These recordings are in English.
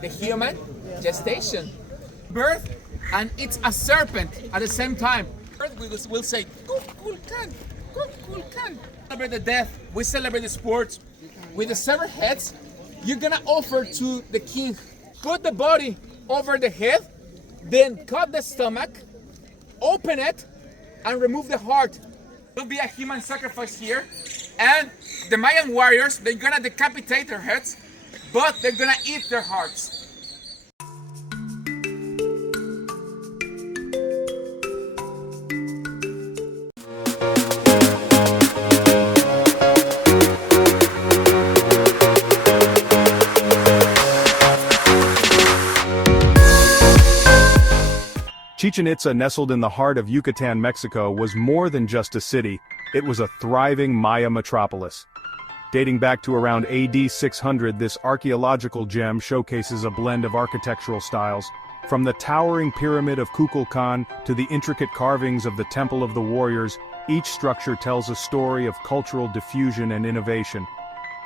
the human gestation, birth, and it's a serpent at the same time. We'll say Kukulkan, Kukulkan. Celebrate the death. We celebrate the sports. With the severed heads, you're gonna offer to the king. Put the body over the head, then cut the stomach, open it, and remove the heart. There'll be a human sacrifice here, and the Mayan warriors, they're gonna decapitate their heads, but they're gonna eat their hearts. Chichen Itza, nestled in the heart of Yucatan, Mexico, was more than just a city, it was a thriving Maya metropolis. Dating back to around AD 600, this archaeological gem showcases a blend of architectural styles, from the towering pyramid of Kukulkan to the intricate carvings of the Temple of the Warriors. Each structure tells a story of cultural diffusion and innovation.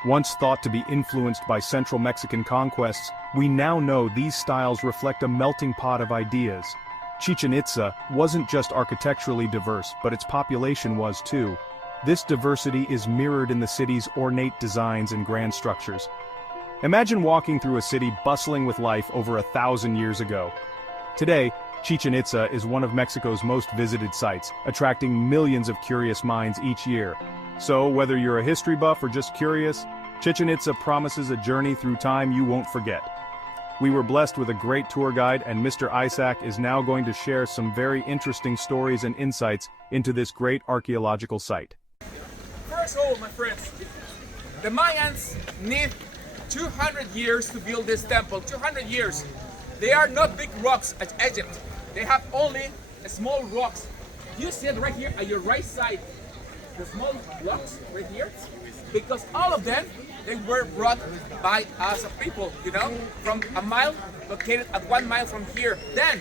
Once thought to be influenced by Central Mexican conquests, we now know these styles reflect a melting pot of ideas. Chichen Itza wasn't just architecturally diverse, but its population was too. This diversity is mirrored in the city's ornate designs and grand structures. Imagine walking through a city bustling with life over 1,000 years ago. Today, Chichen Itza is one of Mexico's most visited sites, attracting millions of curious minds each year. So, whether you're a history buff or just curious, Chichen Itza promises a journey through time you won't forget. We were blessed with a great tour guide, and Mr. Issac is now going to share some very interesting stories and insights into this great archaeological site. First of all, my friends, the Mayans need 200 years to build this temple. 200 years. They are not big rocks as Egypt. They have only small rocks. You see it right here at your right side. The small rocks right here, because all of them, they were brought by us people, from a mile, located at 1 mile from here. Then,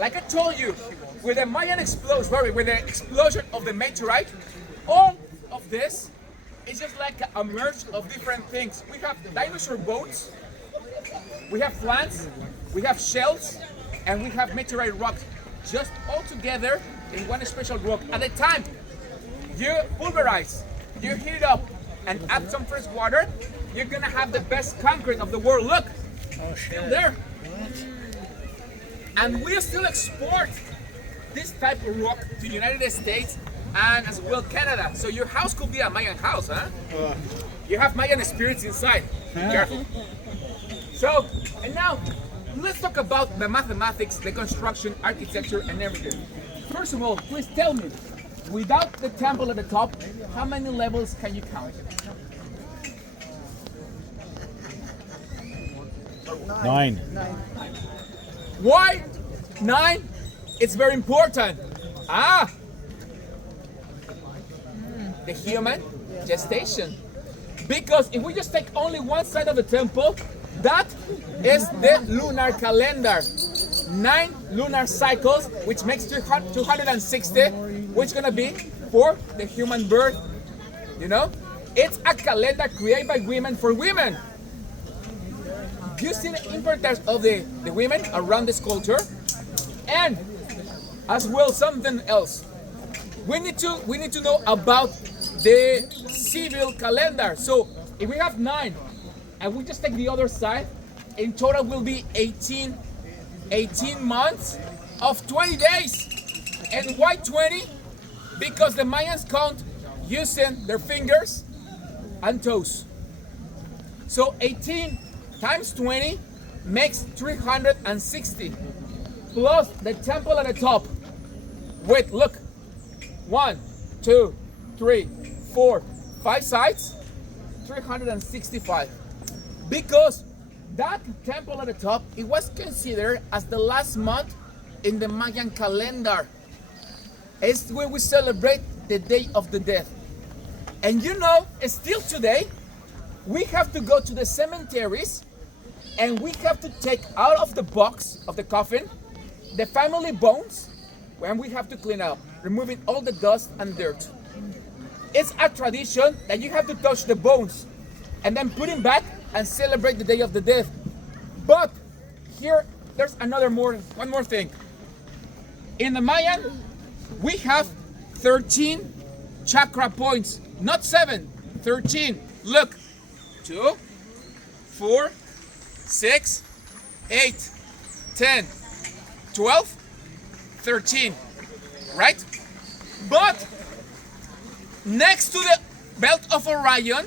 like I told you, with the Mayan explosion, with the explosion of the meteorite, all of this is just like a merge of different things. We have dinosaur bones, we have plants, we have shells, and we have meteorite rocks, just all together in one special rock. At the time, you pulverize, you heat it up, and add some fresh water, you're gonna have the best concrete of the world. Look, still there. And we still export this type of rock to the United States and as well Canada. So your house could be a Mayan house, huh? You have Mayan spirits inside. Be careful. So, and now, let's talk about the mathematics, the construction, architecture, and everything. First of all, please tell me, without the temple at the top, how many levels can you count? 9. Why 9? It's very important. The human gestation. Because if we just take only one side of the temple, that is the lunar calendar. 9 lunar cycles, which makes 260, which is gonna be for the human birth. It's a calendar created by women for women. You see the importance of the women around this culture, and as well something else. We need to know about the civil calendar. So if we have 9, and we just take the other side, in total will be 18 months of 20 days. And why 20? Because the Mayans count using their fingers and toes. So 18 times 20 makes 360. Plus the temple at the top. Wait, look. 1, 2, 3, 4, 5 sides. 365. Because that temple at the top, it was considered as the last month in the Mayan calendar. It's when we celebrate the Day of the Dead. And still today, we have to go to the cemeteries and we have to take out of the box of the coffin the family bones, and we have to clean up, removing all the dust and dirt. It's a tradition that you have to touch the bones and then put them back and celebrate the Day of the Dead. But here, there's one more thing. In the Mayan, we have 13 chakra points, not 7, 13. Look, 2, 4, 6, 8, 10, 12, 13, right? But next to the belt of Orion,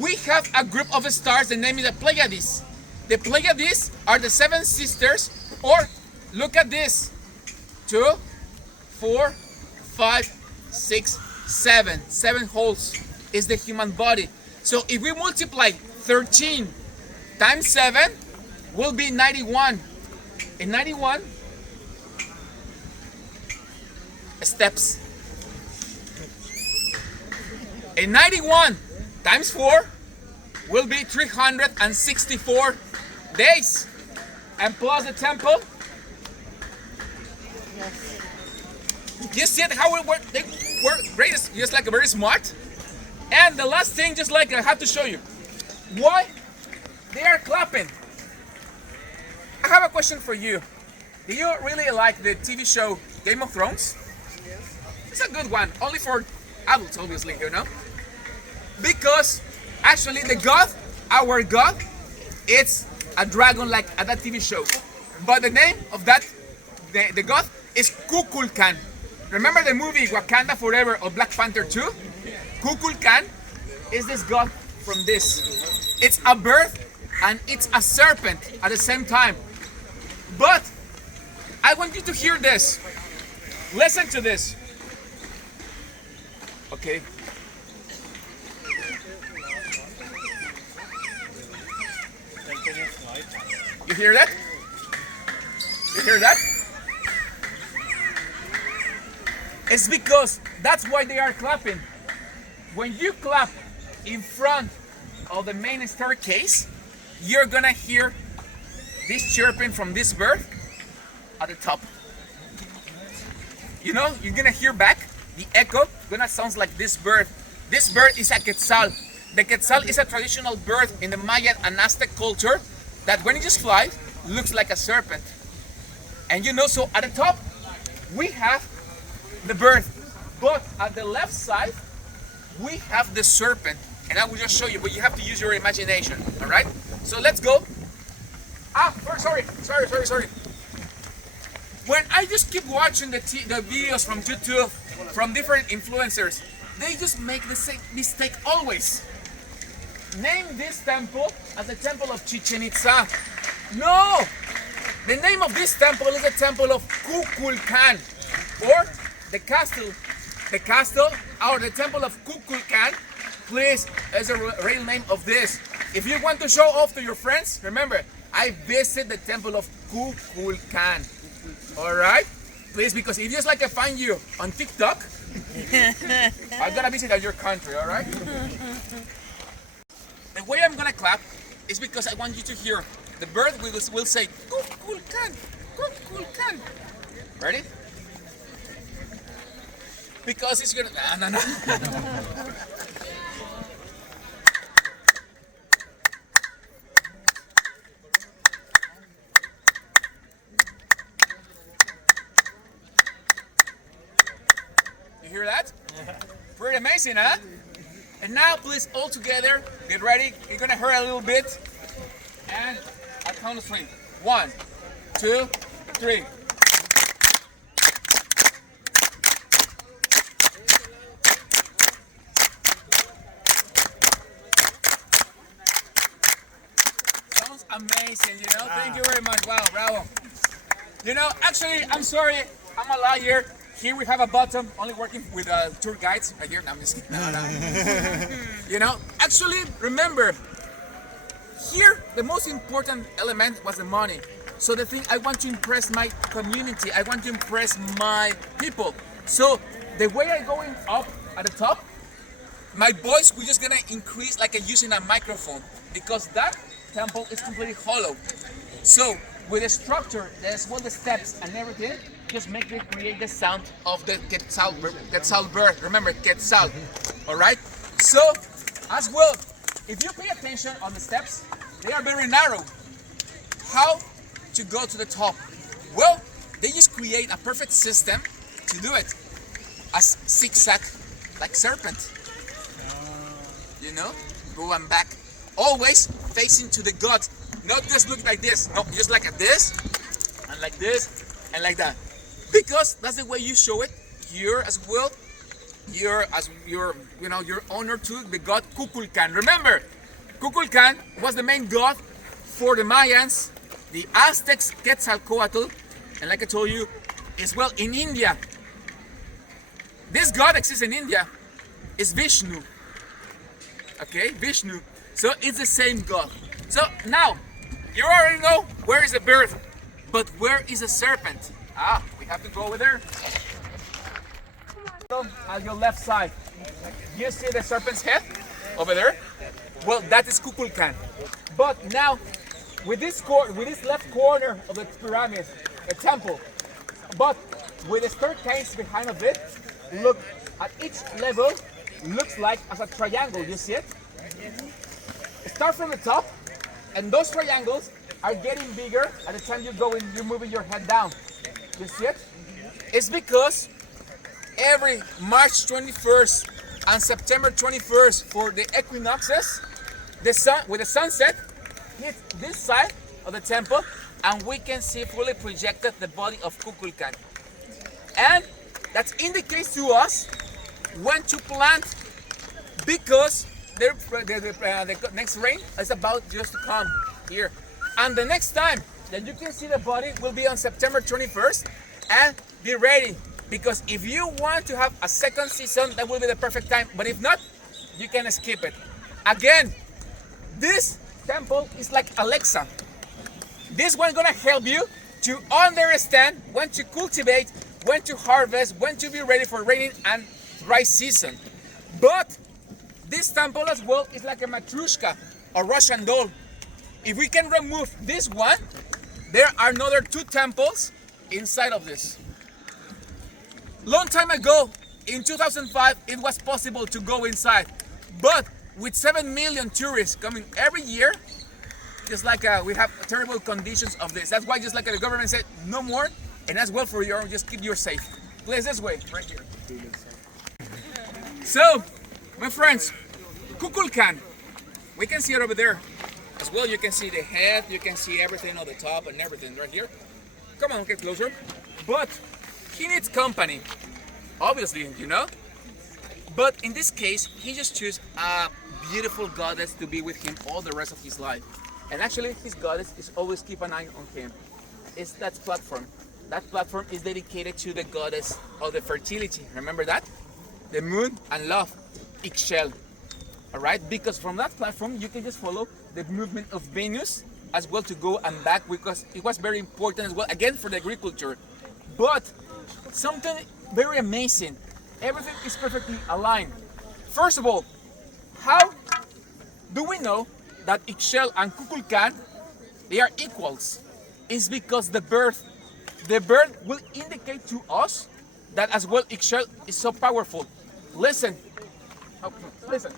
we have a group of stars, the name is the Pleiades. The Pleiades are the 7 sisters, or look at this, 2, 4, 5, 6, 7. 7 holes is the human body. So if we multiply 13 times 7, will be 91. And 91 steps. And 91 times 4 will be 364 days. And plus the temple. You see how they were great, just like very smart. And the last thing, just like I have to show you, why they are clapping. I have a question for you. Do you really like the TV show Game of Thrones? Yes. It's a good one, only for adults, obviously, you know. Because actually the god, our god, it's a dragon like at that TV show. But the name of that, the god is Kukulkan. Remember the movie Wakanda Forever or Black Panther 2? Kukulkan is this god from this. It's a bird and it's a serpent at the same time. But I want you to hear this. Listen to this. Okay. You hear that? You hear that? It's because that's why they are clapping. When you clap in front of the main staircase, you're gonna hear this chirping from this bird at the top. You know, you're gonna hear back the echo, gonna sound like this bird. This bird is a quetzal. The quetzal is a traditional bird in the Mayan and Aztec culture that when it just flies, looks like a serpent. And you know, so at the top, we have the bird, but at the left side, we have the serpent. And I will just show you, but you have to use your imagination, all right? So let's go. Sorry. When I just keep watching the videos from YouTube, from different influencers, they just make the same mistake always. Name this temple as the Temple of Chichen Itza. No! The name of this temple is the Temple of Kukulkan, or the castle or the Temple of Kukulkan. Please, is the real name of this. If you want to show off to your friends, remember, I visit the Temple of Kukulkan. Alright? Please, because if just like I find you on TikTok, I'm gonna visit at your country, alright? The way I'm gonna clap is because I want you to hear. The bird will say, Kukulkan, Kukulkan. Ready? Because it's gonna, no. You hear that? Pretty amazing, huh? And now, please, all together, get ready. You're gonna hurry a little bit. And I'll count to 3. 1, 2, 3. Sounds amazing, you know? Thank you very much. Wow, bravo. You know, actually, I'm sorry. I'm a liar. Here we have a bottom, only working with tour guides. Right here, no, I'm just kidding. No. You know, actually, remember, here the most important element was the money. So the thing, I want to impress my community. I want to impress my people. So the way I'm going up at the top, my voice, we're just gonna increase like using a microphone, because that temple is completely hollow. So with the structure, as well the steps and everything, just make it create the sound of the quetzal bird. Remember, quetzal. All right. So, as well, if you pay attention on the steps, they are very narrow. how to go to the top? Well, they just create a perfect system to do it. As zigzag, like serpent. You know? Go and back. Always facing to the god. Not just look like this. No, just like this, and like this, and like that. Because that's the way you show it. You're as well. You're honor to the god Kukulkan. Remember, Kukulkan was the main god for the Mayans, the Aztecs, Quetzalcoatl, and like I told you, as well in India. This god exists in India. It's Vishnu. Okay, Vishnu. So it's the same god. So now, you already know where is the bird, but where is the serpent? We have to go over there. So, on your left side, you see the serpent's head over there? Well, that is Kukulkan. But now, with this left corner of the pyramid, a temple, but with the staircase behind of it, look at each level, looks like as a triangle. You see it? Start from the top, and those triangles are getting bigger at the time you're moving your head down. You see it? It's because every March 21st and September 21st for the equinoxes, the sun with the sunset hits this side of the temple, and we can see fully projected the body of Kukulkan. And that indicates to us when to plant, because the next rain is about just to come here. And the next time that you can see the body will be on September 21st, and be ready, because if you want to have a second season, that will be the perfect time. But if not, you can skip it. Again, this temple is like Alexa. This one gonna help you to understand when to cultivate, when to harvest, when to be ready for raining and dry season. But this temple as well is like a matrushka, a Russian doll. If we can remove this one, there are another 2 temples inside of this. Long time ago, in 2005, it was possible to go inside. But with 7 million tourists coming every year, just like we have terrible conditions of this. That's why just like the government said, no more. And as well for your own, just keep you safe. Please this way, right here. So, my friends, Kukulkan, we can see it over there. As well, you can see the head, you can see everything on the top and everything right here. Come on, get closer. But he needs company, obviously, you know. But in this case, he just chose a beautiful goddess to be with him all the rest of his life. And actually, his goddess is always keep an eye on him. It's that platform. That platform is dedicated to the goddess of the fertility. Remember that? The moon and love, Ixchel. Alright? Because from that platform, you can just follow the movement of Venus as well to go and back, because it was very important as well, again, for the agriculture. But something very amazing. Everything is perfectly aligned. First of all, how do we know that Ixchel and Kukulkan, they are equals? It's because the bird will indicate to us that as well Ixchel is so powerful. Listen. Okay, listen.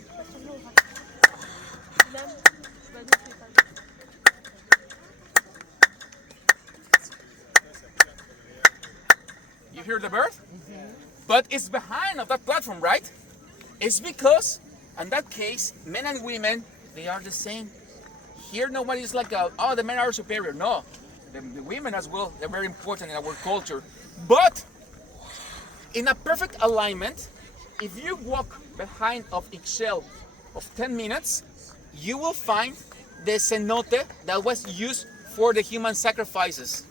You hear the bird? But it's behind of that platform, right? It's because, in that case, men and women, they are the same. Here, nobody's like, oh, the men are superior. No, the women as well, they're very important in our culture. But, in a perfect alignment, if you walk behind of Ixchel of 10 minutes, you will find the cenote that was used for the human sacrifices.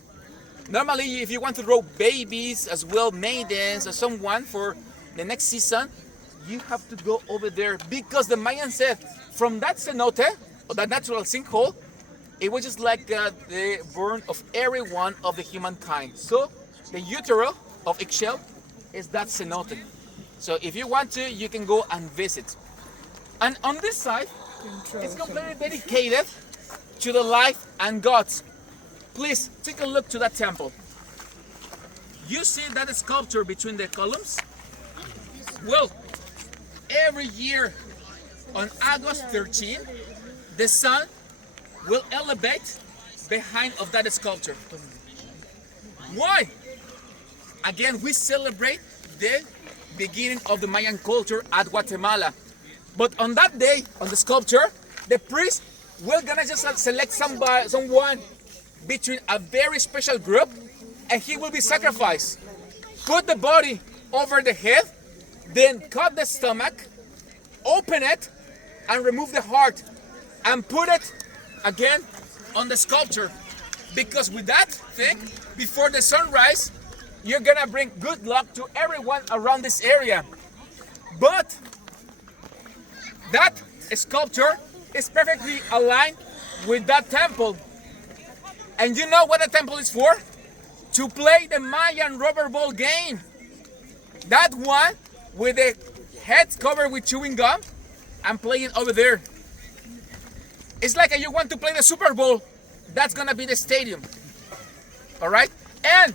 Normally, if you want to grow babies as well, maidens or someone for the next season, you have to go over there, because the Mayan said from that cenote, or that natural sinkhole, it was just like the burn of every one of the humankind. So the utero of Ixchel is that cenote. So if you want to, you can go and visit. And on this side, it's completely dedicated to the life and gods. Please take a look to that temple. You see that sculpture between the columns? Well, every year on August 13, the sun will elevate behind of that sculpture. Why? Again, we celebrate the beginning of the Mayan culture at Guatemala. But on that day, on the sculpture, the priest will gonna just select someone between a very special group, and he will be sacrificed. Put the body over the head, then cut the stomach, open it, and remove the heart, and put it again on the sculpture. Because with that thing, before the sunrise, you're gonna bring good luck to everyone around this area. But that sculpture is perfectly aligned with that temple. And you know what the temple is for? To play the Mayan rubber ball game. That one with the heads covered with chewing gum and play it over there. It's like you want to play the Super Bowl, that's gonna be the stadium. All right? And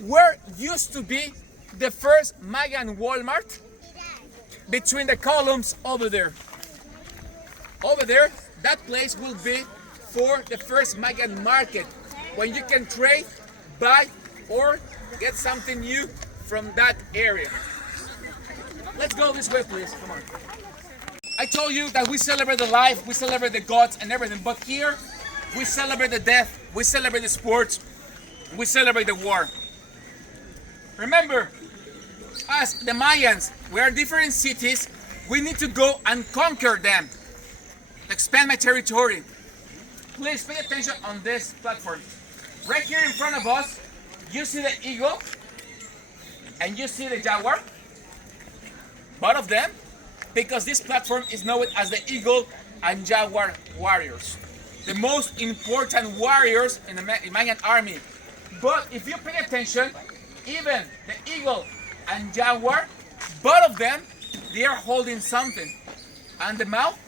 where used to be the first Mayan Walmart? Between the columns over there. Over there, that place will be for the first Mayan market, when you can trade, buy, or get something new from that area. Let's go this way, please. Come on. I told you that we celebrate the life, we celebrate the gods and everything, but here we celebrate the death, we celebrate the sports, we celebrate the war. Remember, as the Mayans, we are different cities, we need to go and conquer them, expand my territory. Please pay attention on this platform. Right here in front of us, you see the eagle and you see the jaguar, both of them, because this platform is known as the Eagle and Jaguar warriors, the most important warriors in the Mayan army. But if you pay attention, even the eagle and jaguar, both of them, they are holding something, and the mouth,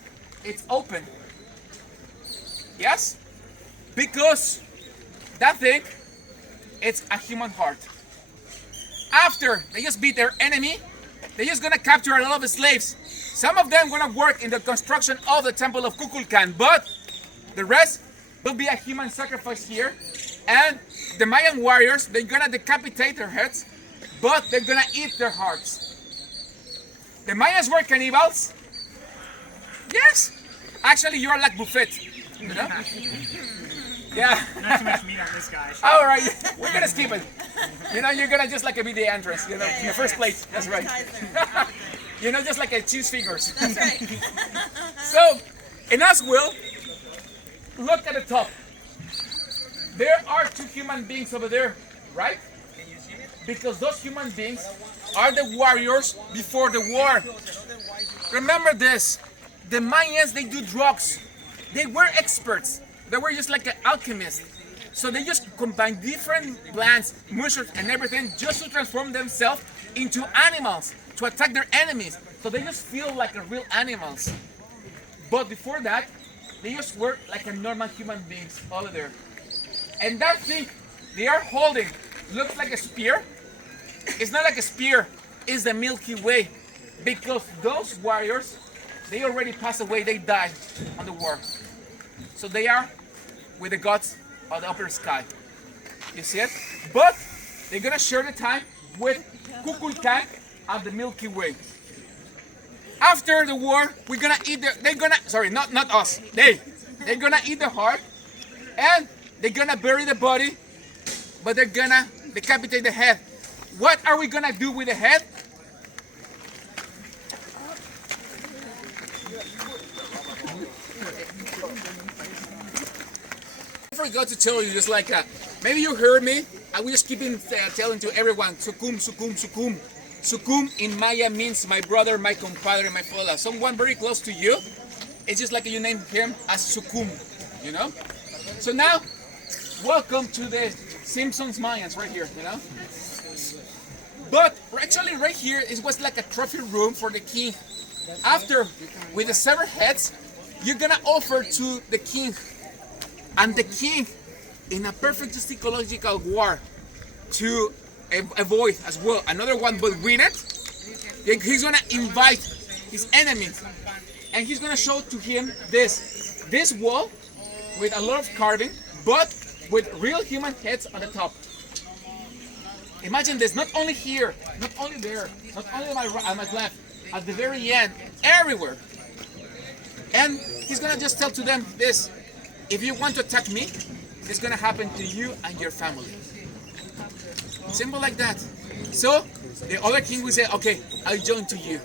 it's open. Yes? Because that thing, it's a human heart. After they just beat their enemy, they're just gonna capture a lot of slaves. Some of them gonna work in the construction of the Temple of Kukulkan, but the rest will be a human sacrifice here. And the Mayan warriors, they're gonna decapitate their heads, but they're gonna eat their hearts. The Mayans were cannibals. Yes, actually you are like buffet, you know? Yeah. Not too much meat on this guy. All right, we're gonna skip it. You know, you're gonna just like be the entrance, you know, your first plate. That's right. You know, just like a cheese fingers. That's right. So, in as well, look at the top. There are two human beings over there, right? Because those human beings are the warriors before the war. Remember this, the Mayans, they do drugs. They were experts. They were just like an alchemist. So they just combine different plants, mushrooms and everything just to transform themselves into animals, to attack their enemies. So they just feel like a real animals. But before that, they just were like a normal human beings over there. And that thing they are holding looks like a spear. It's not like a spear, it's the Milky Way. Because those warriors, they already passed away, they died on the war. So they are with the gods of the upper sky. You see it? But they're gonna share the time with Kukulkan of the Milky Way. After the war, we're gonna eat not us. They're gonna eat the heart, and they're gonna bury the body, but they're gonna decapitate the head. What are we gonna do with the head? I forgot to tell you, just like maybe you heard me. I will just keep telling to everyone, sukum, sukum, sukum. Sukum in Maya means my brother, my compadre, my fola. Someone very close to you. It's just like you name him as Sukum, you know? So now, welcome to the Simpsons Mayans right here, you know? But actually right here is what's like a trophy room for the king. After, with the severed heads, you're gonna offer to the king. And the king, in a perfect psychological war, to avoid as well another one but win it, he's gonna invite his enemies. And he's gonna show to him this wall with a lot of carving, but with real human heads on the top. Imagine this, not only here, not only there, not only on my left, at the very end, everywhere. And he's gonna just tell to them this: if you want to attack me, it's gonna happen to you and your family. Simple like that. So the other king will say, okay, I'll join to you.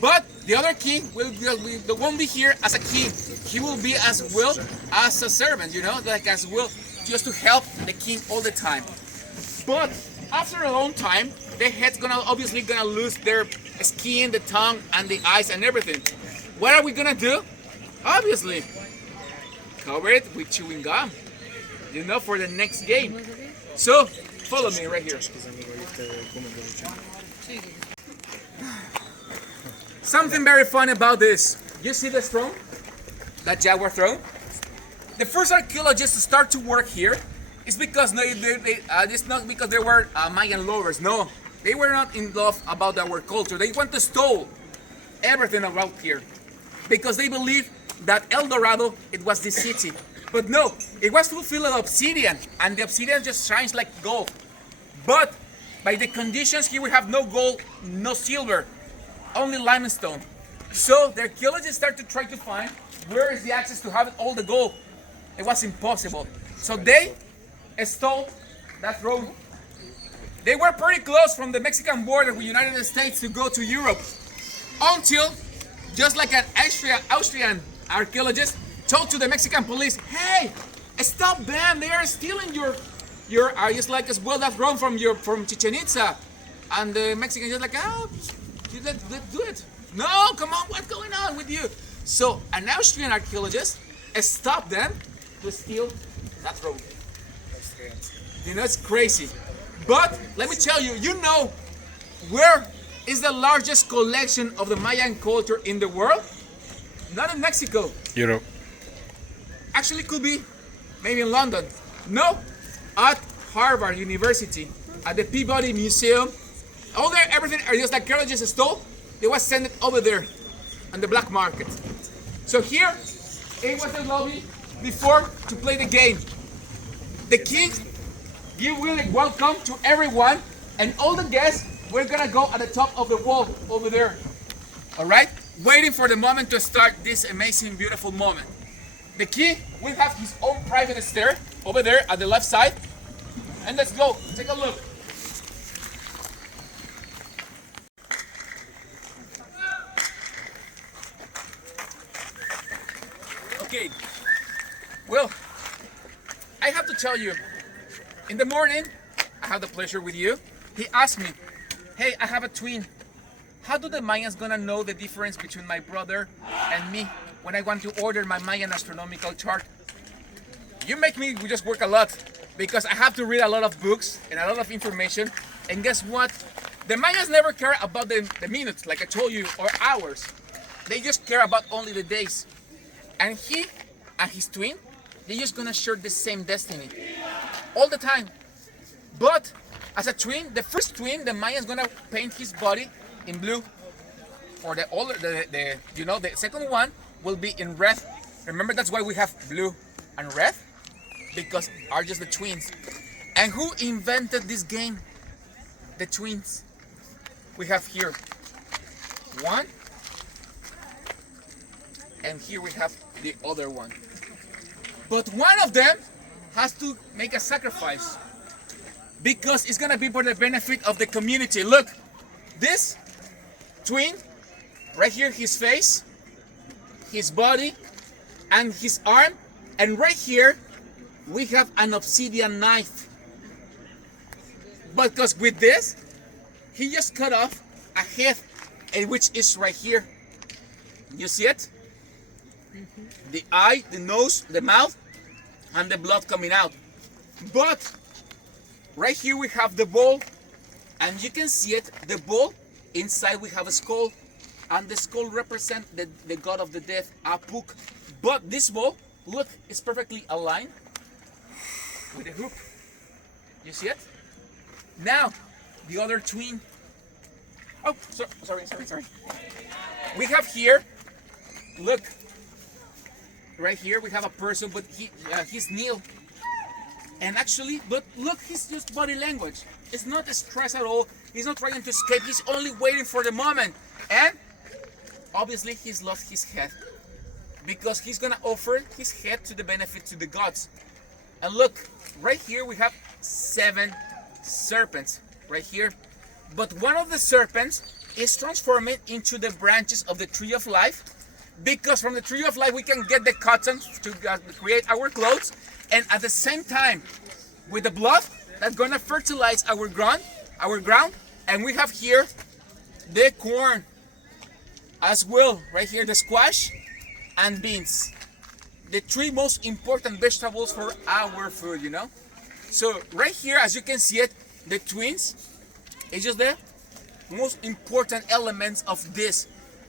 But the other king won't be here as a king. He will be as well as a servant, you know, like as well, just to help the king all the time. But after a long time, the head's obviously gonna lose their skin, the tongue, and the eyes and everything. What are we gonna do? Obviously, cover it with chewing gum, you know, for the next game. So follow me right here. Something very fun about this. You see this throne? That jaguar throne? The first archaeologists to start to work here is because it's not because they were Mayan lovers. No, they were not in love about our culture. They want to steal everything around here because they believe that El Dorado, it was the city. But no, it was full of obsidian, and the obsidian just shines like gold. But by the conditions here, we have no gold, no silver, only limestone. So the archaeologists start to try to find where is the access to have all the gold. It was impossible. So they stole that throne. They were pretty close from the Mexican border with the United States to go to Europe, until just like an Austrian archaeologist told to the Mexican police, hey, stop them, they are stealing your just like as well that throne from Chichen Itza. And the Mexicans just like, oh, let's do it. No, come on, what's going on with you? So an Austrian archaeologist stopped them to steal that throne. You know, it's crazy. But let me tell you, you know where is the largest collection of the Mayan culture in the world? Not in Mexico. Europe. Actually, could be maybe in London. No, at Harvard University, at the Peabody Museum. All there, everything, just like archaeologists stole, they was sent it over there on the black market. So here, it was the lobby before to play the game. The king, you really welcome to everyone, and all the guests, we're gonna go at the top of the wall over there. All right, waiting for the moment to start this amazing, beautiful moment. The king will have his own private stair over there at the left side, and let's go take a look. Okay, well, I have to tell you, in the morning, I have the pleasure with you. He asked me, hey, I have a twin. How do the Mayans gonna know the difference between my brother and me when I want to order my Mayan astronomical chart? You make me just work a lot because I have to read a lot of books and a lot of information. And guess what? The Mayans never care about the minutes, like I told you, or hours. They just care about only the days. And he and his twin, they're just gonna share the same destiny all the time. But as a twin, the first twin, the Mayans gonna paint his body in blue. For the older, the second one will be in red. Remember, that's why we have blue and red, because are just the twins. And who invented this game? The twins. We have here one, and here we have the other one. But one of them has to make a sacrifice because it's gonna be for the benefit of the community. Look, this twin, right here, his face, his body, and his arm, and right here, we have an obsidian knife. Because with this, he just cut off a head, which is right here. You see it? The eye, the nose, the mouth, and the blood coming out. But right here we have the bowl, and you can see it, the bowl, inside we have a skull, and the skull represents the god of the death, Puuc. But this bowl, look, it's perfectly aligned with the hook. You see it? Now, the other twin. Oh, sorry. We have here, look, right here we have a person, but he's kneel. And actually, but look, he's just body language. It's not a stress at all. He's not trying to escape. He's only waiting for the moment. And obviously, he's lost his head because he's gonna offer his head to the benefit to the gods. And look, right here we have 7 serpents right here. But one of the serpents is transforming into the branches of the tree of life, because from the tree of life we can get the cotton to create our clothes, and at the same time with the blood that's gonna fertilize our ground, and we have here the corn as well, right here the squash and beans, the 3 most important vegetables for our food, you know. So right here, as you can see it, the twins is just the most important elements of this.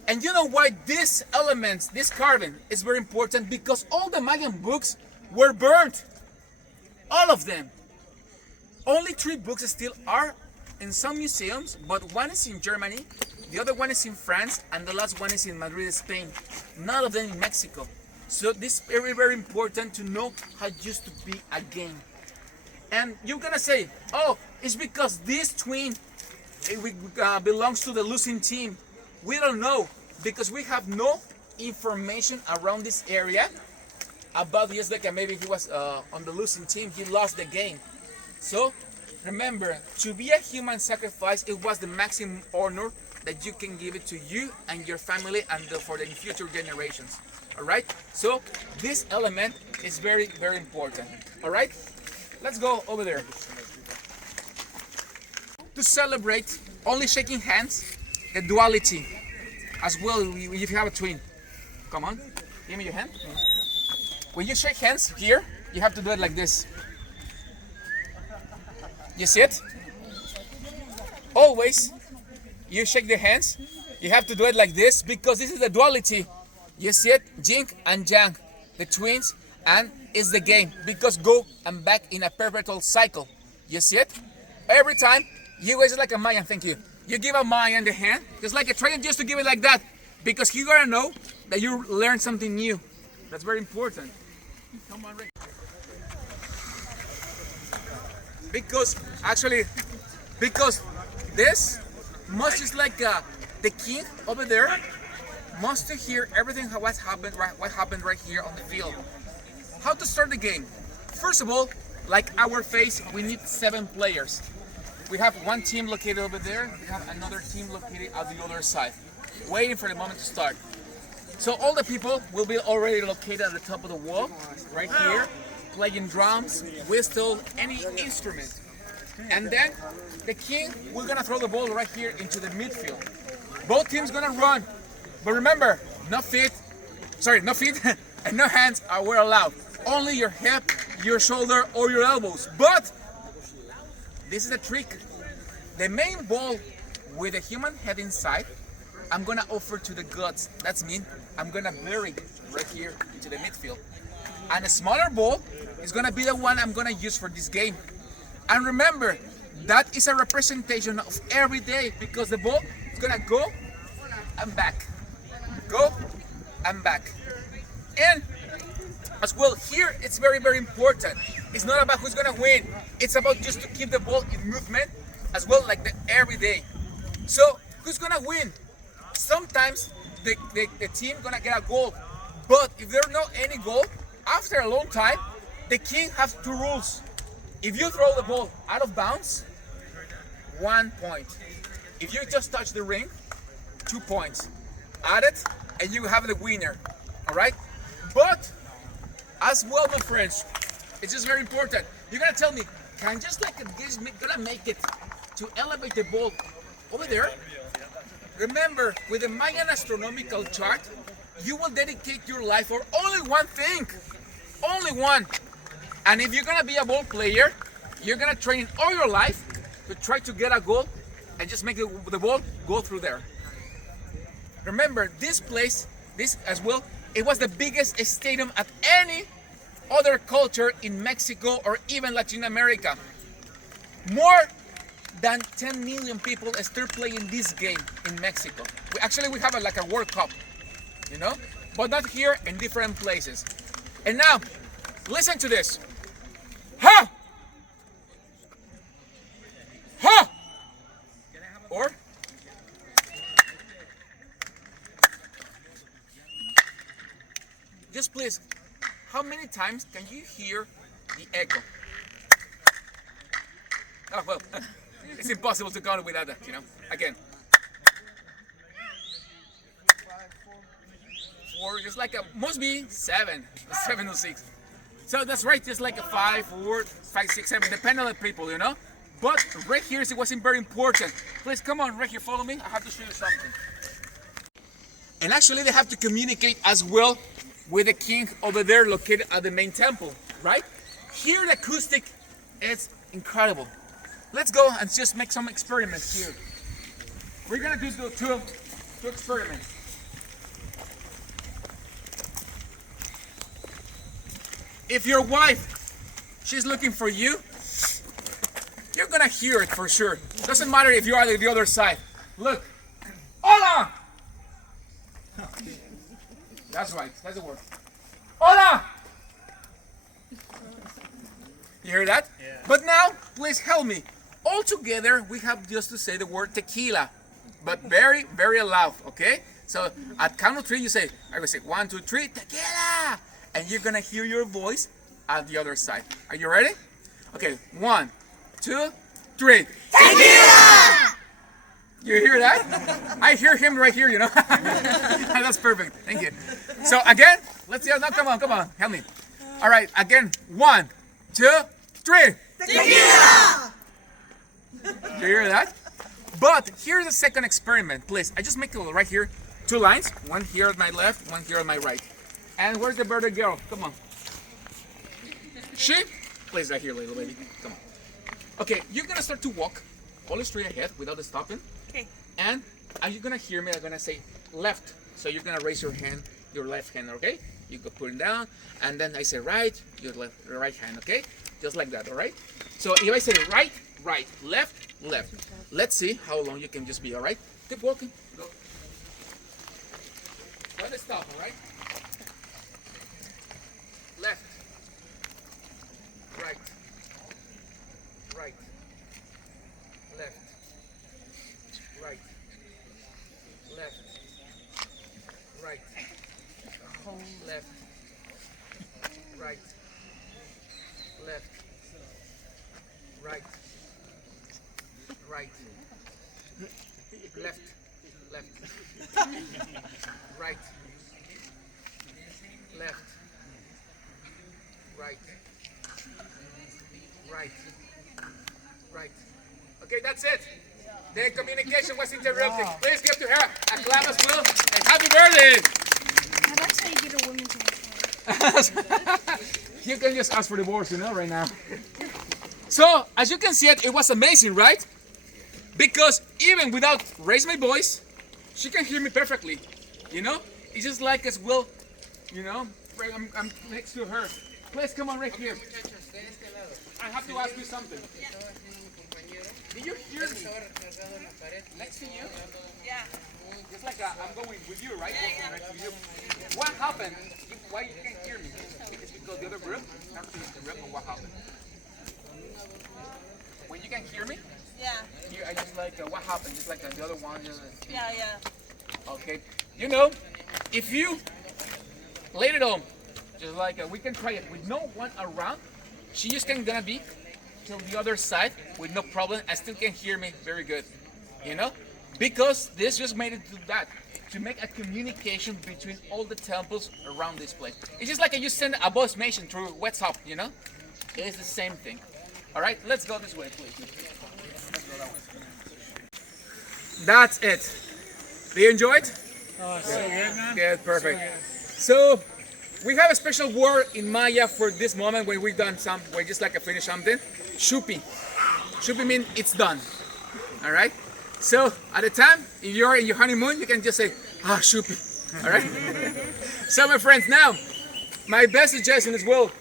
And you know why these elements, this carving is very important? Because all the Mayan books were burnt. All of them. Only 3 books still are in some museums, but one is in Germany, the other one is in France, and the last one is in Madrid, Spain. None of them in Mexico. So this is very, very important to know how it used to be a game. And you're gonna say, oh, it's because this twin belongs to the losing team. We don't know, because we have no information around this area about Issac, and maybe he was on the losing team, he lost the game. So remember, to be a human sacrifice, it was the maximum honor that you can give it to you and your family and for the future generations. All right, so this element is very, very important. All right, let's go over there. To celebrate, only shaking hands, the duality as well. If you have a twin, come on, give me your hand. When you shake hands here, you have to do it like this. You see it? Always, you shake the hands, you have to do it like this, because this is the duality. You see it? Yin and Yang, the twins, and it's the game, because go and back in a perpetual cycle. You see it? Every time, you guys are like a Mayan, thank you. You give a Mayan the hand, just like a train, just to give it like that, because he gotta know that you learned something new. That's very important. Come on, Rick. Because this must is like the king over there must to hear everything what happened right here on the field. How to start the game? First of all, like our face, we need 7 players. We have one team located over there. We have another team located at the other side, waiting for the moment to start. So all the people will be already located at the top of the wall, right here, playing drums, whistle, any instrument. And then the king, we're gonna throw the ball right here into the midfield. Both teams gonna run, but remember, no feet and no hands were allowed. Only your hip, your shoulder, or your elbows. But this is a trick. The main ball with a human head inside, I'm gonna offer to the gods. That's mean I'm gonna bury right here into the midfield. And a smaller ball is gonna be the one I'm gonna use for this game. And remember, that is a representation of every day, because the ball is gonna go and back, go and back. And as well, here it's very, very important. It's not about who's gonna win. It's about just to keep the ball in movement as well, like the every day. So who's gonna win? Sometimes the team gonna get a goal, but if there's no any goal, after a long time, the king has 2 rules. If you throw the ball out of bounds, 1 point. If you just touch the ring, 2 points. Add it, and you have the winner. All right? But as well, my friends, it's just very important. You're gonna tell me, can just like this gonna make it to elevate the ball over there? Remember, with the Mayan astronomical chart, you will dedicate your life for only one thing. Only one. And if you're gonna be a ball player, you're gonna train all your life to try to get a goal and just make the ball go through there. Remember, this place, this as well, it was the biggest stadium at any other culture in Mexico or even Latin America. More than 10 million people are still playing this game in Mexico. We have like a World Cup, you know, but not here, in different places. And now, listen to this. Ha! Ha! Or just please, how many times can you hear the echo? Oh, well, it's impossible to count without that, you know. Again. 4, just like a, must be 7 or 6. So that's right, just like a 5, 4, 5, 6, 7, depending on the people, you know. But right here, it wasn't very important. Please come on, right here, follow me. I have to show you something. And actually, they have to communicate as well with the king over there located at the main temple, right? Here the acoustic is incredible. Let's go and just make some experiments here. We're gonna do two experiments. If your wife, she's looking for you, you're gonna hear it for sure. Doesn't matter if you are on the other side. Look. Hola! That's right, that's the word. Hola! You hear that? Yeah. But now, please help me. All together, we have just to say the word tequila, but very, very loud, okay? So at count of 3, you say, I will say 1, 2, 3, tequila! And you're gonna hear your voice at the other side. Are you ready? Okay, 1, 2, 3. Tequila! You hear that? I hear him right here, you know? That's perfect. Thank you. So again, let's see. No, come on. Help me. All right, again. 1, 2, 3. Tequila! You hear that? But here's the second experiment, please. I just make it right here. 2 lines. One here on my left, one here on my right. And where's the birthday girl? Come on. She? Please, right here, little baby. Come on. Okay, you're gonna start to walk all straight ahead without stopping. Okay. And you're gonna hear me. I'm gonna say left. So you're gonna raise your hand, your left hand, okay? You go put it down, and then I say right, your right hand, okay? Just like that, all right? So if I say right, right, left, left. Let's see how long you can just be, all right? Keep walking. Go. Don't stop, all right? Left, right, right, left, right, left, right, left, right, left, right, right, left, left, right, left, right, right, right. Okay, that's it. The communication was interrupted. Wow. Please give to her a clap as well, and happy birthday! Now that's how you get a woman to You can just ask for divorce, you know, right now. So, as you can see, it was amazing, right? Because even without raising my voice, she can hear me perfectly. You know, it's just like as well, you know, I'm next to her. Please come on right here. I have to ask you something. Do you hear me? Next to you? Yeah. It's like I'm going with you, right? Yeah. Next to you. What happened? Why you can't hear me? It's because the other group have to interrupt, or what happened? When you can hear me? Yeah. I just like, what happened? Just like the other one. Yeah. Okay. You know, if you later on, just like we can try it with no one around, she just gonna be till the other side with no problem and still can hear me very good, you know, because this just made it to that, to make a communication between all the temples around this place. It's just like you send a voice message through WhatsApp, you know, it's the same thing. All right, let's go this way, please. Let's go that way. That's it. Do you enjoy it? Oh, so good, man. Good, perfect. So we have a special word in Maya for this moment when we've done we just like finish something. Shupi. Shupi means it's done. All right. So at the time, if you're in your honeymoon, you can just say, shupi. All right. So my friends, now my best suggestion as well.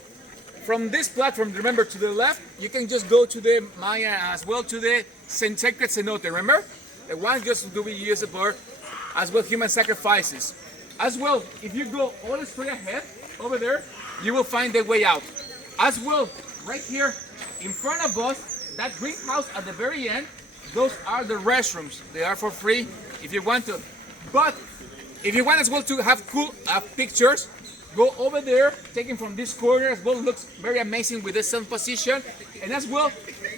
From this platform, remember to the left, you can just go to the Maya as well to the sacred cenote. Remember, the one just to be used for as well human sacrifices. As well, if you go all straight ahead over there, you will find the way out. As well, right here in front of us, that greenhouse at the very end, those are the restrooms. They are for free if you want to. But if you want as well to have cool pictures, go over there, taken from this corner as well. Looks very amazing with the sun position. And as well,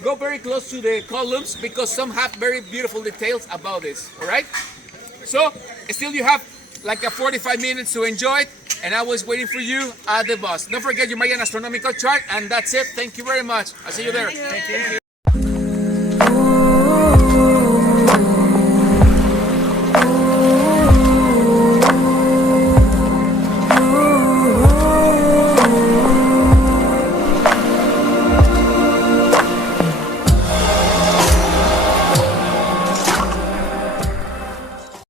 go very close to the columns because some have very beautiful details about this. All right? So still you have like a 45 minutes to enjoy it. And I was waiting for you at the bus. Don't forget your Mayan astronomical chart. And that's it. Thank you very much. I'll see you there. Thank you.